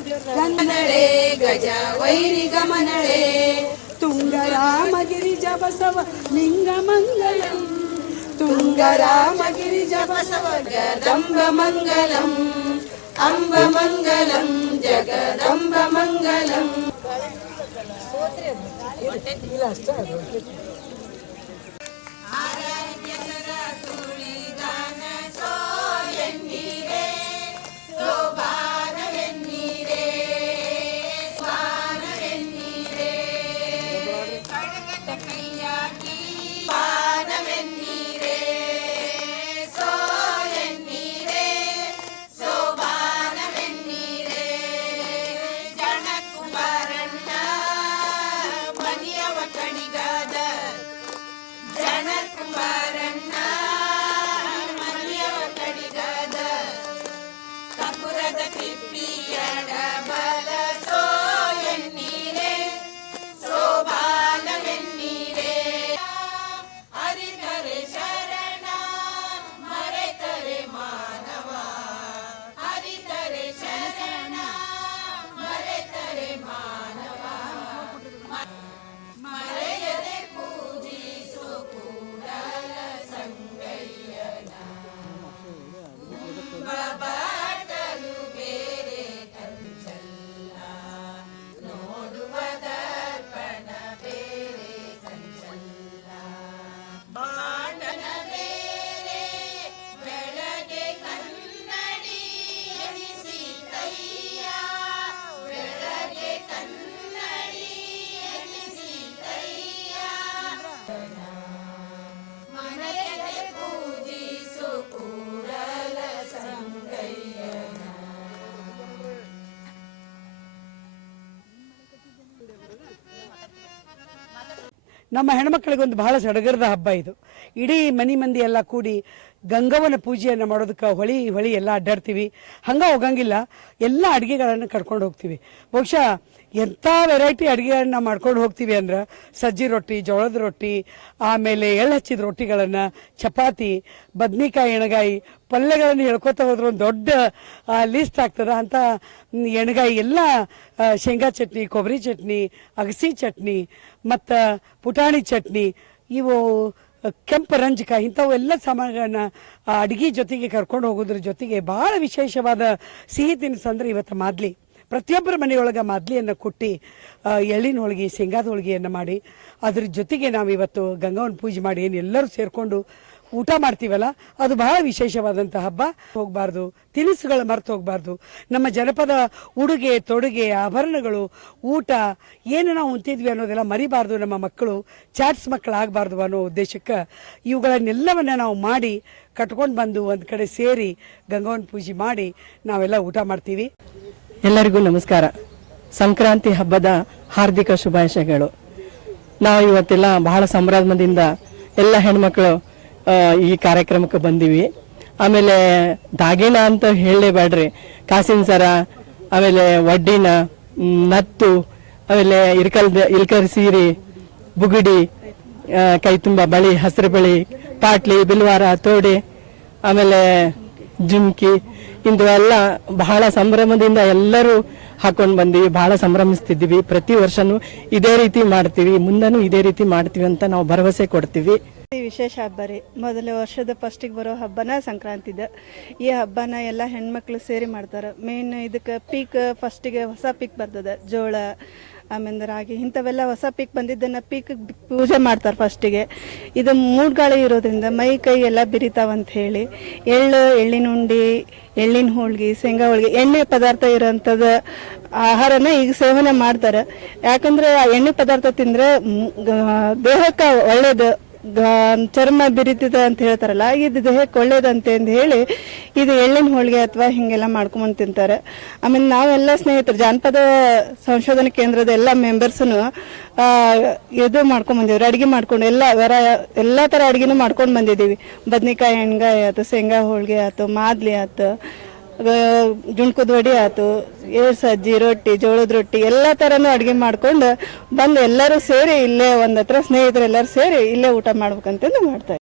गमनळे गजा vary गमनळे तुंगरामगिरी Basava लिंग मंगलम तुंगरामगिरी बसव जगदंब मंगलम अंब मंगलम जगदंब मंगलम ನಮ್ಮ ಹೆಣ್ಮಕ್ಳಿಗೊಂದು ಬಹಳ ಸಡಗರದ ಹಬ್ಬ ಇದು. ಇಡೀ ಮನಿ ಮಂದಿ ಎಲ್ಲ ಕೂಡಿ ಗಂಗವನ ಪೂಜೆಯನ್ನು ಮಾಡೋದಕ್ಕೆ ಹೊಳಿ ಹೊಳಿ ಎಲ್ಲ ಅಡ್ಡಾಡ್ತೀವಿ. ಹಂಗೆ ಹೋಗಂಗಿಲ್ಲ. ಎಲ್ಲ ಅಡುಗೆಗಳನ್ನು ಕಟ್ಕೊಂಡು ಹೋಗ್ತೀವಿ. ಬಹುಶಃ ಎಂಥ ವೆರೈಟಿ ಅಡುಗೆಗಳನ್ನ ಮಾಡ್ಕೊಂಡು ಹೋಗ್ತೀವಿ ಅಂದ್ರೆ ಸಜ್ಜಿ ರೊಟ್ಟಿ, ಜೋಳದ ರೊಟ್ಟಿ, ಆಮೇಲೆ ಎಳ್ಳು ಹಚ್ಚಿದ ರೊಟ್ಟಿಗಳನ್ನು, ಚಪಾತಿ, ಬದ್ನಿಕಾಯಿ, ಎಣಗಾಯಿ, ಪಲ್ಯಗಳನ್ನು ಹೇಳ್ಕೊತ ಹೋದ್ರೆ ಒಂದು ದೊಡ್ಡ ಲಿಸ್ಟ್ ಆಗ್ತದೆ. ಅಂತ ಎಣಗಾಯಿ ಎಲ್ಲ ಶೇಂಗಾ ಚಟ್ನಿ, ಕೊಬ್ಬರಿ ಚಟ್ನಿ, ಅಗಸಿ ಚಟ್ನಿ, ಮತ್ತು ಪುಟಾಣಿ ಚಟ್ನಿ, ಇವು ಕೆಂಪು ರಂಜಕ ಇಂಥವೆಲ್ಲ ಸಾಮಾನುಗಳನ್ನ ಅಡುಗೆ ಜೊತೆಗೆ ಕರ್ಕೊಂಡು ಹೋಗೋದ್ರ ಜೊತೆಗೆ ಭಾಳ ವಿಶೇಷವಾದ ಸಿಹಿ ತಿನಿಸು ಅಂದ್ರೆ ಇವತ್ತು ಮಾದ್ಲಿ. ಪ್ರತಿಯೊಬ್ಬರ ಮನೆಯೊಳಗೆ ಮಾದಲಿಯನ್ನು ಕುಟ್ಟಿ ಎಳ್ಳಿನ ಹೋಳಿಗೆ, ಶೇಂಗಾದ ಹೋಳಿಗೆಯನ್ನು ಮಾಡಿ, ಅದ್ರ ಜೊತೆಗೆ ನಾವು ಇವತ್ತು ಗಂಗಾವನ ಪೂಜೆ ಮಾಡಿ ಏನು ಎಲ್ಲರೂ ಸೇರಿಕೊಂಡು ಊಟ ಮಾಡ್ತೀವಲ್ಲ, ಅದು ಬಹಳ ವಿಶೇಷವಾದಂಥ ಹಬ್ಬ. ಹೋಗಬಾರ್ದು, ತಿನಿಸುಗಳು ಮರೆತು ಹೋಗಬಾರ್ದು. ನಮ್ಮ ಜನಪದ ಉಡುಗೆ, ತೊಡುಗೆ, ಆಭರಣಗಳು, ಊಟ, ಏನು ನಾವು ಉಂತಿದ್ವಿ ಅನ್ನೋದೆಲ್ಲ ಮರಿಬಾರ್ದು ನಮ್ಮ ಮಕ್ಕಳು, ಚಾಟ್ಸ್ ಮಕ್ಕಳು ಆಗಬಾರ್ದು ಅನ್ನೋ ಉದ್ದೇಶಕ್ಕೆ ಇವುಗಳನ್ನೆಲ್ಲವನ್ನ ನಾವು ಮಾಡಿ, ಕಟ್ಕೊಂಡು ಬಂದು ಒಂದು ಕಡೆ ಸೇರಿ ಗಂಗವನ್ ಪೂಜೆ ಮಾಡಿ ನಾವೆಲ್ಲ ಊಟ ಮಾಡ್ತೀವಿ. ಎಲ್ಲರಿಗೂ ನಮಸ್ಕಾರ. ಸಂಕ್ರಾಂತಿ ಹಬ್ಬದ ಹಾರ್ದಿಕ ಶುಭಾಶಯಗಳು. ನಾವು ಇವತ್ತೆಲ್ಲ ಬಹಳ ಸಂಭ್ರಮದಿಂದ ಎಲ್ಲ ಹೆಣ್ಮಕ್ಳು ಈ ಕಾರ್ಯಕ್ರಮಕ್ಕೆ ಬಂದೀವಿ. ಆಮೇಲೆ ದಾಗಿನ ಅಂತ ಹೇಳಲೇಬೇಡ್ರಿ. ಕಾಸಿನ ಸರ, ಆಮೇಲೆ ವಡ್ಡಿನ ನತ್ತು, ಆಮೇಲೆ ಇಲ್ಕಲ್ ಇಲ್ಕರ್ ಸೀರೆ, ಬುಗುಡಿ ಕೈ ತುಂಬ ಬಳಿ, ಹಸಿರು ಬಳಿ, ಪಾಟ್ಲಿ, ಬಿಲ್ವಾರ, ತೋಡಿ, ಆಮೇಲೆ ಜುಮ್ಕಿ, ಇಂಥವೆಲ್ಲ ಬಹಳ ಸಂಭ್ರಮದಿಂದ ಎಲ್ಲರೂ ಹಾಕೊಂಡು ಬಂದೀವಿ, ಬಹಳ ಸಂಭ್ರಮಿಸ್ತಿದ್ದೀವಿ ಪ್ರತಿ ವರ್ಷನೂ ಇದೇ ರೀತಿ ಮಾಡ್ತೀವಿ, ಮುಂದನೂ ಇದೇ ರೀತಿ ಮಾಡ್ತೀವಿ ಅಂತ ನಾವು ಭರವಸೆ ಕೊಡ್ತೀವಿ. ವಿಶೇಷ ಹಬ್ಬ ರೀ. ಮೊದಲ ವರ್ಷದ ಫಸ್ಟಿಗೆ ಬರೋ ಹಬ್ಬನ ಸಂಕ್ರಾಂತಿದ ಈ ಹಬ್ಬನ ಎಲ್ಲ ಹೆಣ್ಮಕ್ಳು ಸೇರಿ ಮಾಡ್ತಾರೆ. ಮೇನ್ ಇದಕ್ಕೆ ಪೀಕ್ ಫಸ್ಟಿಗೆ ಹೊಸ ಪೀಕ್ ಬರ್ತದೆ. ಜೋಳ, ಆಮೇಲೆ ರಾಗಿ, ಇಂಥವೆಲ್ಲ ಹೊಸ ಪೀಕ್ ಬಂದಿದ್ದನ್ನು ಪೀಕ್ ಪೂಜೆ ಮಾಡ್ತಾರೆ ಫಸ್ಟಿಗೆ ಇದು ಮೂಡ್ಗಾಳಿ ಇರೋದ್ರಿಂದ ಮೈ ಕೈ ಎಲ್ಲ ಬಿರಿತಾವಂತ ಹೇಳಿ. ಎಳ್ಳು, ಎಳ್ಳಿನ ಉಂಡಿ, ಎಳ್ಳಿನ ಹೋಳ್ಗಿ, ಶೇಂಗಾ ಹೋಳ್ಗೆ, ಎಣ್ಣೆ ಪದಾರ್ಥ ಇರೋಂಥದ್ದು ಆಹಾರನ ಈಗ ಸೇವನೆ ಮಾಡ್ತಾರೆ. ಯಾಕಂದ್ರೆ ಆ ಎಣ್ಣೆ ಪದಾರ್ಥ ತಿಂದ್ರೆ ದೇಹಕ್ಕೆ ಒಳ್ಳೇದು. ಚರ್ಮ ಬಿರಿತದ ಅಂತ ಹೇಳ್ತಾರಲ್ಲ ಇದು ದೇಹಕ್ಕೆ ಒಳ್ಳೇದಂತೆ ಅಂತ ಹೇಳಿ, ಇದು ಎಳ್ಳಿನ ಹೋಳಿಗೆ ಅಥವಾ ಹಿಂಗೆಲ್ಲ ಮಾಡ್ಕೊಂಬಂದು ತಿಂತಾರೆ. ಆಮೇಲೆ ನಾವೆಲ್ಲ ಸ್ನೇಹಿತರು, ಜಾನಪದ ಸಂಶೋಧನಾ ಕೇಂದ್ರದ ಎಲ್ಲ ಮೆಂಬರ್ಸ್ನು ಇದು ಮಾಡ್ಕೊಂಡ್ ಬಂದಿದ್ರು ಅಡಿಗೆ ಮಾಡ್ಕೊಂಡು, ಎಲ್ಲ ವರ, ಎಲ್ಲ ತರ ಅಡಿಗೆನೂ ಮಾಡ್ಕೊಂಡು ಬಂದಿದ್ದೀವಿ ಬದ್ನಿಕಾಯಿ, ಎಣ್ಗಾಯಿ ಆಯ್ತು, ಶೇಂಗಾ ಹೋಳಿಗೆ ಆಯ್ತು, ಮಾದ್ಲಿ ಆಯ್ತು ಜುಣ್ಕದ ವಡಿ ಆಯ್ತು ಏರ್ ಸಜ್ಜಿ ರೊಟ್ಟಿ, ಜೋಳದ ರೊಟ್ಟಿ, ಎಲ್ಲ ಥರನೂ ಅಡುಗೆ ಮಾಡ್ಕೊಂಡು ಬಂದು ಎಲ್ಲರೂ ಸೇರಿ ಇಲ್ಲೇ ಒಂದು ಹತ್ರ ಸ್ನೇಹಿತರೆಲ್ಲರೂ ಸೇರಿ ಇಲ್ಲೇ ಊಟ ಮಾಡ್ಬೇಕಂತಂದು ಮಾಡ್ತಾ